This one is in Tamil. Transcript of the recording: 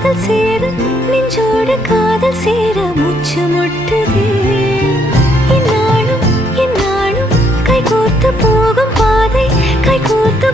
காதல் சேர நெஞ்சோடு காதல் சேர மூச்சு முட்டுதே இந்நாளும் கை கோர்த்து போகும் பாதை கை கோர்த்து